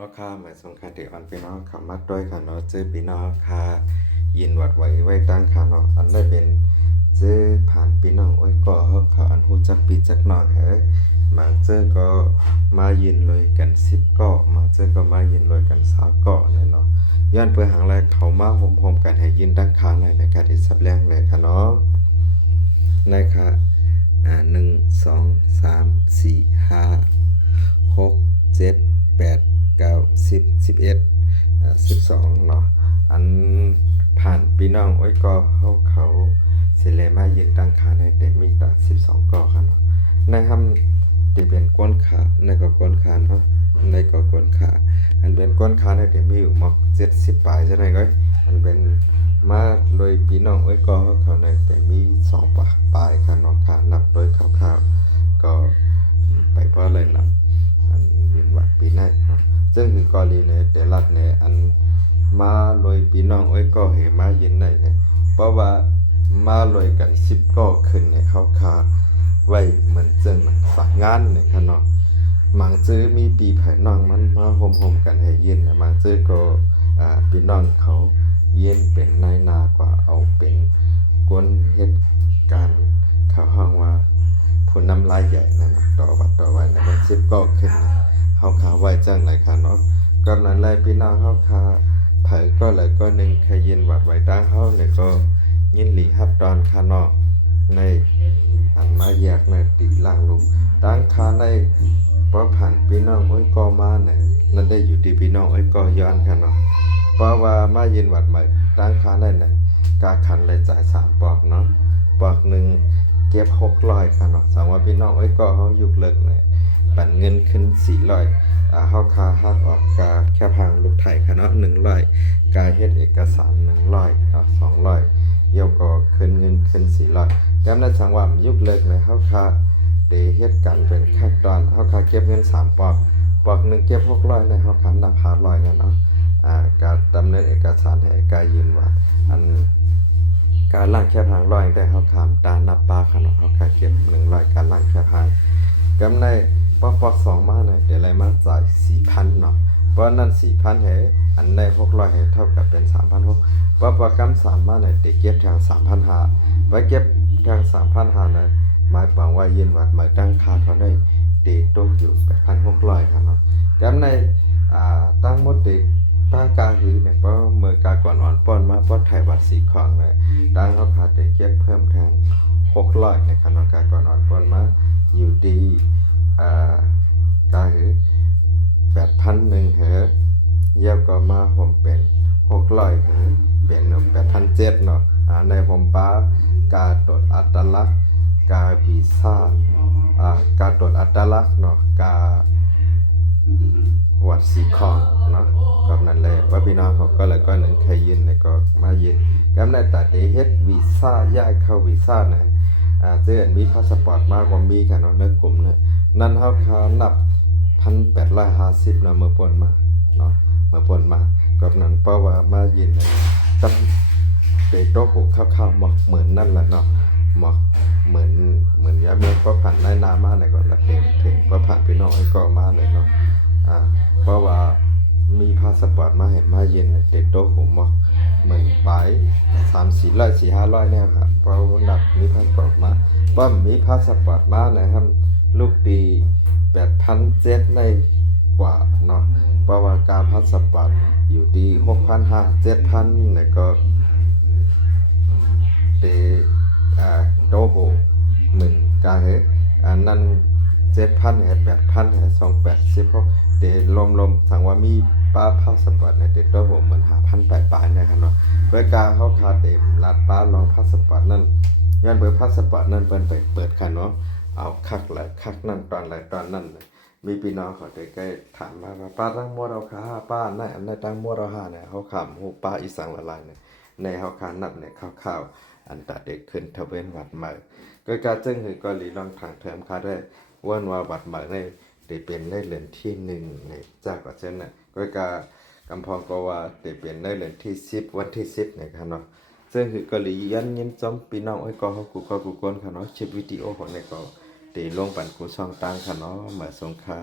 เอาค่าหมายสงคาเดอันพี่น้องขามักด้วยค่ะเนาะจื้อพี่น้องค่ะยินวัดไว้ไว้ตั้งค่ะเนาะอันได้เป็นจื้อผ่านพี่น้องไว้ก็เขาอันหูจักปีจักน้องเฮ้มาเจอก็มายินเลยกัน10เกาะมาเจอก็มายินเลยกัน20เกาะเลยเนาะย้อนเพื่อหางแรกเขามาโฮมๆกันให้ยินตั้งค้างในการที่สับแรงเลยค่ะเนาะนะคะ1 2 3 4 5 6 7 8 9 10 11 12เนาะอันผ่านพี่น้องไว้ก็เขาเสเลมายืนตั้งขาในแต่มีตา12ก่อค่ะเนาะในทำที่เป็นก้นขาในก็ก้นขาเนาะในก็ก้นขาอันเป็นก้นขาในแต่มีอยู่มัก70ปลายใช่ไหมก็อันเป็นมาโดยพี่น้องไว้ก็เขาในแต่มี2ปลายค่ะเนาะขานับโดยคร่าวๆก็ไปเพราะอะไรนับอันยินวัดปีไหนเนาะซึ่งคือกรณีในแต่ละในอันมาโดยพี่น้องไว้ก็เหมาเย็นได้เนี่ยเพราะว่ามาลอยกัน10ก็ขึ้นเนี่ยเขาคาไว้เหมือนเจิงฝากงานเนี่ยค่ะเนาะมังซื้อมีปีไผ่น้องมันมาโฮมๆกันให้เย็นมังซื้อก็พี่น้องเขาเย็นเป็นนายนากว่าเอาเป็นกวนเหตุการณ์เขาห้องว่าผู้นำรายใหญ่นั่นต่อวัดต่อไว้ในวัน10ก็ขึ้นเขาคาไว้จังไรค่ะเนาะกำนันไรพี่น้องเขาคาไผ่ก็เลยก็หนึ่งขยินวัดไว้ตั้งเขาเนี่ยก็ยินหลีฮับตอนคานอกในอันมาแยกในติล่างลุมตั้งคาในเพราะผ่านพี่น้องไอ้ก็มาเนี่ยนั่นได้อยู่ที่พี่น้องไอ้ก็ย้อนคานอกเพราะว่ามายินวัดใหม่ตั้งคาในเนี่ยกาขันเลยจ่าย3 ปอกเนาะปอกหนึ่งเก็บ600คานอกสามว่าพี่น้องไอ้ก็เขายุกเลิกเนี่ยปั่นเงินขึ้น400เขาคาหักออกกาแค่พังลูกไทยคานอก100กาเฮ็ดเอกสาร100 200เยี่ยวก็ขึ้นเงินขึ้น400แต่ในจังหวะยุคเลิกเลยเขาคาเดเฮ็ดกันเป็นขั้นตอนเขาคาเก็บเงิน3 ปอกหนึ่งเก็บ600ในเขาคันนำ500กันเนาะการดำเนินเอกสารให้กายยืนว่าอันการล่างแค่ทาง100ได้เขาถามตานับปลาค่ะเนาะเขาคาเก็บ100การล่างแค่ทางกำในปอก2มาเนี่ยเดี๋ยวอะไรมาจ่าย 4,000 เนาะเพราะนั้น 4,000 ให้อันใน600ให้เท่ากับเป็น 3,600ว่าประกัน3มาเนี่ยติเก็บทาง 3,500ไว้เก็บทาง 3,500นะหมายความว่ายินวัดหมายตั้งค่าเขาได้ติตกอยู่ 8,600 ครับเนาะกำในตั้งหมดติป้ากาหือเนี่ยเพราะเมื่อกาก่อนอ่อนป้อนมาป้อนไทยวัดสีของเลยตั้งเขาขาดได้เก็บเพิ่มทาง600ในขณะกาก่อนอ่อนป้อนมาอยู่ที่กาหือ8,100เหรอเยี่ยมก็มาผมเป็น600เหรอเป็น8,700เนาะในผมป้ากาตรวจอัตลักษณ์กาวีซ่ากาตรวจอัตลักษณ์เนาะกาวัดสีของเนาะกับนั่นเลยว่าพี่น้องเขาก็เลยก็นึงเคยยินเลยก็มายินกำในตัดเฮ็ดวีซ่าย้ายเข้าวีซ่านะเจอมีพาสปอร์ตมากกว่ามีค่ะเนาะในกลุ่มเนี่ยนั่นเขานับ1,850นะเมื่อปนมาเนาะเมื่อปนมากับนั้นเพราะว่ามายินเลยจำเตโต๊ะหูข้าวๆหมอกเหมือนนั่นแหละเนาะหมอกเหมือนยาเมื่อก็ผ่านได้นามาในก่อนละถึงก็ผ่านพี่น้องไอ้ก็มาเลยเนาะเพราะว่ามีพาสปอร์ตมาเห็นมาเย็นเด็ดโต๊ะหูหมอกเหมือนไป300 400 500เนี่ยครับเพราะหนักมีพาสปอร์ตมาป้อมมีพาสปอร์ตมานะครับลูกดี8,700ในกว่าเนาะเพราะว่าการพาสปอร์ตอยู่ที่6,500 7,000แล้วก็โตโห10,000กาเฮอันนั้น7,000 8,000 280เพราะลมสั่งว่ามีป้าพาสปอร์ตในโตโหเหมือน 5,000 ปลายๆนะครับเนาะเพื่อการเขาคาเต็มลาดป้าลองพาสปอร์ตนั้นย้อนเบอร์พาสปอร์ตนั้นเปิ้นไปเปิดค่ะเนาะเอาคักหลายคักนั่นตอนหลายตอนนั่นมีพี่น้องเขาได้ใกล้ถามมาว่าป้าตั้งมัวเราค่ะป้าไหนอันไหนตั้งมัวเราหาเนี่ยเขาขำหูป้าอีสังละลายเนี่ยในเขาคานับเนี่ยข้าวอันตาเด็กขึ้นทะเวนวัดใหม่ก็การจึงคือกอลีลองทางเทอมคาได้ว่าวัดใหม่ได้เป็นได้เหรียญที่1ในจากว่าเช่นน่ะก็การกำพองก็ว่าได้เป็นได้เหรียญที่10วันที่10เนี่ยครับเนาะซึ่งคือกอลียันยิ้มจอมพี่น้องไอ้ก็เขากูก้นค่ะเนาะคลิปวิดีโอของในก็ได้ลงปั่นกูช่องตั้งค่ะเนาะหมายสงค่า